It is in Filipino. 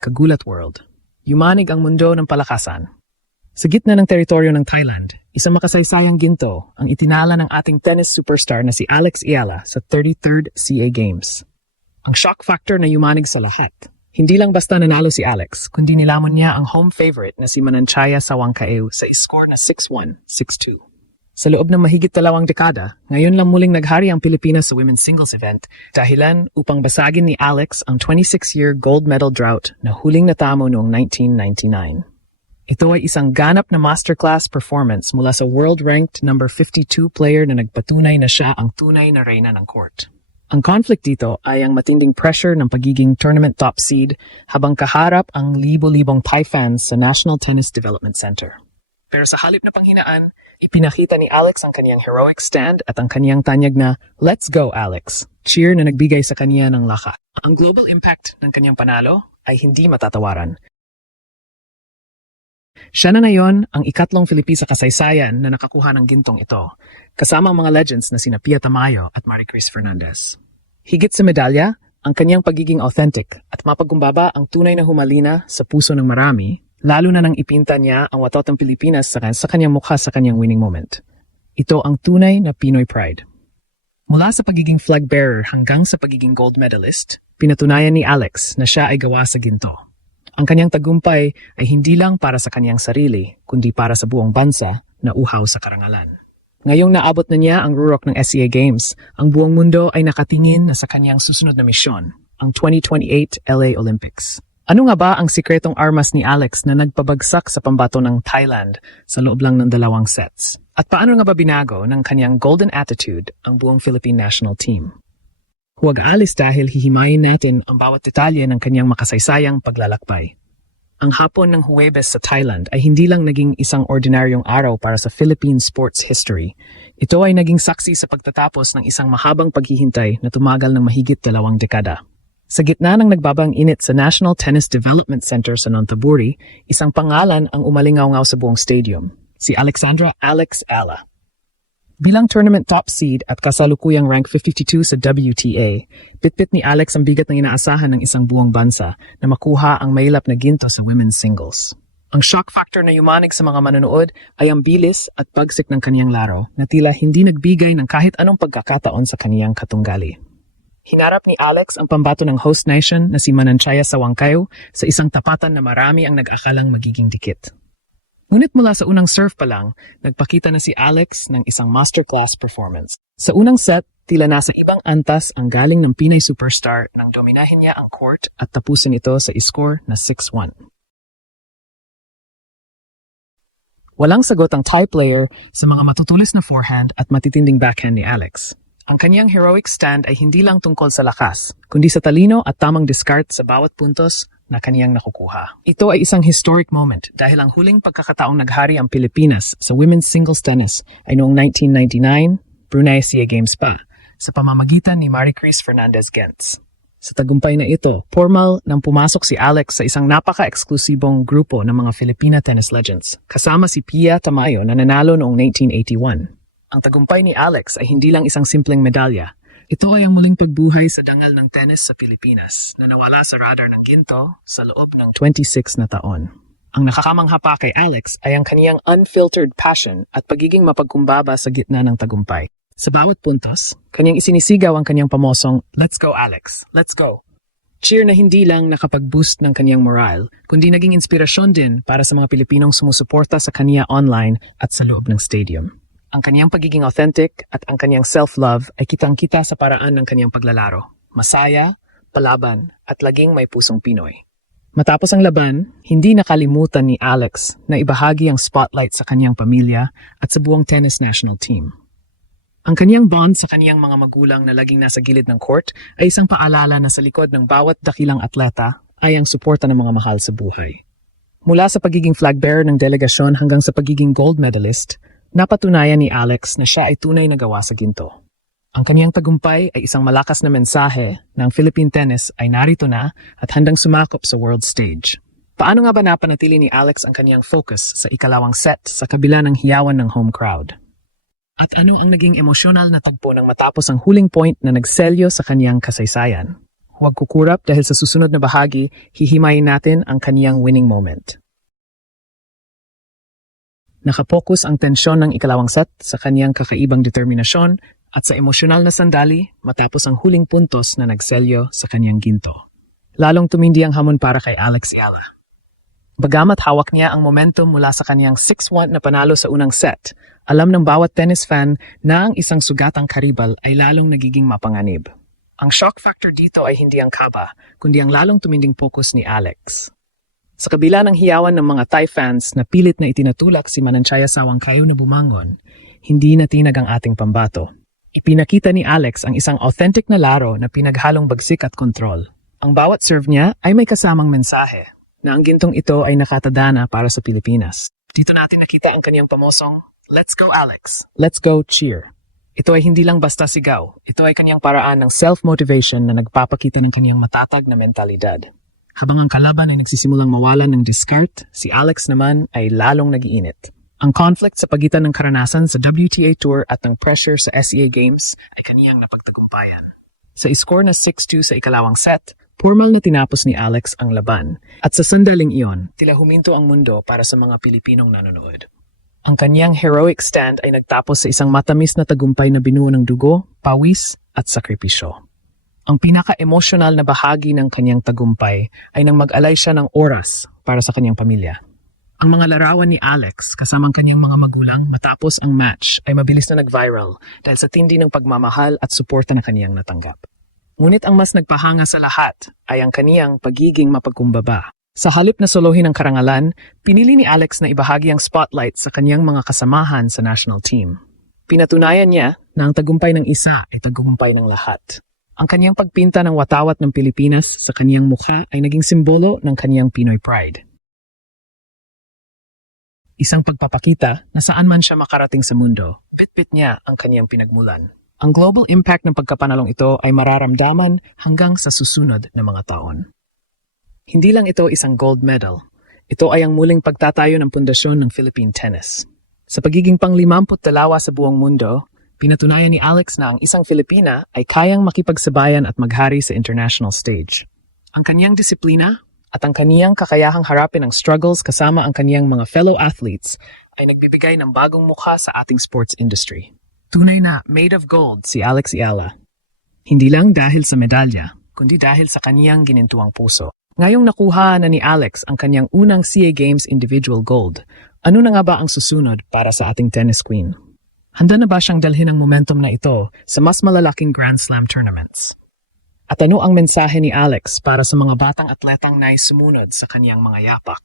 Kagulat World. Yumanig ang mundo ng palakasan. Sa gitna ng teritoryo ng Thailand, isang makasaysayang ginto ang itinala ng ating tennis superstar na si Alex Eala sa 33rd CA Games. Ang shock factor na yumanig sa lahat. Hindi lang basta nanalo si Alex, kundi nilamon niya ang home favorite na si Mananchaya Sawangkaew sa score na 6-1, 6-2. Sa loob ng mahigit 2 dekada, ngayon lang muling naghari ang Pilipinas sa women's singles event, dahilan upang basagin ni Alex ang 26-year gold medal drought na huling natamo noong 1999. Ito ay isang ganap na masterclass performance mula sa world-ranked number 52 player na nagpatunay na siya ang tunay na reyna ng court. Ang conflict dito ay ang matinding pressure ng pagiging tournament top seed habang kaharap ang libo-libong Thai fans sa National Tennis Development Center. Pero sa halip na panghinaan, ipinakita ni Alex ang kaniyang heroic stand at ang kaniyang tanyag na, "Let's go, Alex!" Cheer na nagbigay sa kaniya ng lakas. Ang global impact ng kaniyang panalo ay hindi matatawaran. Siya na ngayon ang ikatlong Filipina sa kasaysayan na nakakuha ng gintong ito, kasama ang mga legends na sina Pia Tamayo at Maricris Fernandez. Higit sa medalya, ang kanyang pagiging authentic at mapagkumbaba ang tunay na humalina sa puso ng marami, lalo na nang ipinta niya ang watot ng Pilipinas sa kanyang mukha sa kanyang winning moment. Ito ang tunay na Pinoy pride. Mula sa pagiging flag bearer hanggang sa pagiging gold medalist, pinatunayan ni Alex na siya ay gawa sa ginto. Ang kanyang tagumpay ay hindi lang para sa kanyang sarili, kundi para sa buong bansa na uhaw sa karangalan. Ngayong naabot na niya ang rurok ng SCA Games, ang buong mundo ay nakatingin na sa kanyang susunod na misyon, ang 2028 LA Olympics. Ano nga ba ang sikretong armas ni Alex na nagpabagsak sa pambato ng Thailand sa loob lang ng 2 sets? At paano nga ba binago ng kanyang golden attitude ang buong Philippine national team? Huwag aalis dahil hihimayin natin ang bawat detalye ng kanyang makasaysayang paglalakbay. Ang hapon ng Huwebes sa Thailand ay hindi lang naging isang ordinaryong araw para sa Philippine sports history. Ito ay naging saksi sa pagtatapos ng isang mahabang paghihintay na tumagal ng mahigit 2 dekada. Sa gitna ng nagbabang init sa National Tennis Development Center sa Nonthaburi, isang pangalan ang umalingaw-ngaw sa buong stadium, si Alexandra "Alex" Eala. Bilang tournament top seed at kasalukuyang rank 52 sa WTA, pitpit ni Alex ang bigat ng inaasahan ng isang buong bansa na makuha ang mailap na ginto sa women's singles. Ang shock factor na yumanig sa mga manonood ay ang bilis at pagsik ng kaniyang laro na tila hindi nagbigay ng kahit anong pagkakataon sa kaniyang katunggali. Hinarap ni Alex ang pambato ng host nation na si Mananchaya Sawangkaew sa isang tapatan na marami ang nag-akalang magiging dikit. Ngunit mula sa unang serve pa lang, nagpakita na si Alex ng isang masterclass performance. Sa unang set, tila nasa ibang antas ang galing ng Pinay superstar nang dominahin niya ang court at tapusin ito sa score na 6-1. Walang sagot ang Thai player sa mga matutulis na forehand at matitinding backhand ni Alex. Ang kanyang heroic stand ay hindi lang tungkol sa lakas, kundi sa talino at tamang discard sa bawat puntos na kaniyang nakukuha. Ito ay isang historic moment dahil ang huling pagkakataong naghari ang Pilipinas sa women's singles tennis ay noong 1999, Brunei SEA Games pa, sa pamamagitan ni Maricris Fernandez Gentz. Sa tagumpay na ito, formal nang pumasok si Alex sa isang napaka-eksklusibong grupo ng mga Filipina tennis legends, kasama si Pia Tamayo na nanalo noong 1981. Ang tagumpay ni Alex ay hindi lang isang simpleng medalya. Ito ay ang muling pagbuhay sa dangal ng tennis sa Pilipinas na nawala sa radar ng ginto sa loob ng 26 na taon. Ang nakakamangha pa kay Alex ay ang kaniyang unfiltered passion at pagiging mapagkumbaba sa gitna ng tagumpay. Sa bawat puntos, kaniyang isinisigaw ang kaniyang pamosong, "Let's go, Alex! Let's go!" Cheer na hindi lang nakapag-boost ng kaniyang morale, kundi naging inspirasyon din para sa mga Pilipinong sumusuporta sa kaniya online at sa loob ng stadium. Ang kaniyang pagiging authentic at ang kaniyang self-love ay kitang-kita sa paraan ng kaniyang paglalaro. Masaya, palaban, at laging may pusong Pinoy. Matapos ang laban, hindi nakalimutan ni Alex na ibahagi ang spotlight sa kaniyang pamilya at sa buong tennis national team. Ang kaniyang bond sa kaniyang mga magulang na laging nasa gilid ng court ay isang paalala na sa likod ng bawat dakilang atleta ay ang suporta ng mga mahal sa buhay. Mula sa pagiging flag bearer ng delegasyon hanggang sa pagiging gold medalist, napatunayan ni Alex na siya ay tunay na gawa sa ginto. Ang kaniyang tagumpay ay isang malakas na mensahe na ang Philippine tennis ay narito na at handang sumakop sa world stage. Paano nga ba napanatili ni Alex ang kaniyang focus sa ikalawang set sa kabila ng hiyawan ng home crowd? At ano ang naging emosyonal na tagpo nang matapos ang huling point na nagselyo sa kaniyang kasaysayan? Huwag kukurap dahil sa susunod na bahagi, hihimayin natin ang kaniyang winning moment. Nakapokus ang tensyon ng ikalawang set sa kaniyang kakaibang determinasyon at sa emosyonal na sandali matapos ang huling puntos na nagselyo sa kaniyang ginto. Lalong tumindi ang hamon para kay Alex Ayala. Bagamat hawak niya ang momentum mula sa kaniyang 6-1 na panalo sa unang set, alam ng bawat tennis fan na ang isang sugatang karibal ay lalong nagiging mapanganib. Ang shock factor dito ay hindi ang kaba, kundi ang lalong tuminding focus ni Alex. Sa kabila ng hiyawan ng mga Thai fans na pilit na itinatulak si Mananchaya Sawangkayo na bumangon, hindi natinag ang ating pambato. Ipinakita ni Alex ang isang authentic na laro na pinaghalong bagsik at kontrol. Ang bawat serve niya ay may kasamang mensahe na ang gintong ito ay nakatadana para sa Pilipinas. Dito natin nakita ang kaniyang pamosong, "Let's go Alex, let's go cheer." Ito ay hindi lang basta sigaw, ito ay kaniyang paraan ng self-motivation na nagpapakita ng kaniyang matatag na mentalidad. Habang ang kalaban ay nagsisimulang mawalan ng discard, si Alex naman ay lalong nag-iinit. Ang conflict sa pagitan ng karanasan sa WTA Tour at ng pressure sa SEA Games ay kaniyang napagtagumpayan. Sa score na 6-2 sa ikalawang set, formal na tinapos ni Alex ang laban at sa sandaling iyon, tila huminto ang mundo para sa mga Pilipinong nanonood. Ang kanyang heroic stand ay nagtapos sa isang matamis na tagumpay na binuo ng dugo, pawis at sakripisyo. Ang pinaka-emosyonal na bahagi ng kanyang tagumpay ay nang mag-alay siya ng oras para sa kanyang pamilya. Ang mga larawan ni Alex kasamang kanyang mga magulang matapos ang match ay mabilis na nag-viral dahil sa tindi ng pagmamahal at suporta na kanyang natanggap. Ngunit ang mas nagpahanga sa lahat ay ang kaniyang pagiging mapagkumbaba. Sa halip na solohin ang karangalan, pinili ni Alex na ibahagi ang spotlight sa kaniyang mga kasamahan sa national team. Pinatunayan niya na ang tagumpay ng isa ay tagumpay ng lahat. Ang kaniyang pagpinta ng watawat ng Pilipinas sa kaniyang mukha ay naging simbolo ng kaniyang Pinoy pride. Isang pagpapakita na saan man siya makarating sa mundo, bit-bit niya ang kaniyang pinagmulan. Ang global impact ng pagkapanalong ito ay mararamdaman hanggang sa susunod na mga taon. Hindi lang ito isang gold medal. Ito ay ang muling pagtatayo ng pundasyon ng Philippine tennis. Sa pagiging pang-52 sa buong mundo, pinatunayan ni Alex na ang isang Filipina ay kayang makipagsabayan at maghari sa international stage. Ang kaniyang disiplina at ang kaniyang kakayahang harapin ang struggles kasama ang kaniyang mga fellow athletes ay nagbibigay ng bagong mukha sa ating sports industry. Tunay na made of gold si Alex Ayala. Hindi lang dahil sa medalya, kundi dahil sa kaniyang ginintuang puso. Ngayong nakuha na ni Alex ang kaniyang unang SEA Games individual gold, ano na nga ba ang susunod para sa ating tennis queen? Handa na ba siyang dalhin ang momentum na ito sa mas malalaking Grand Slam tournaments? At ano ang mensahe ni Alex para sa mga batang atletang nais sumunod sa kaniyang mga yapak?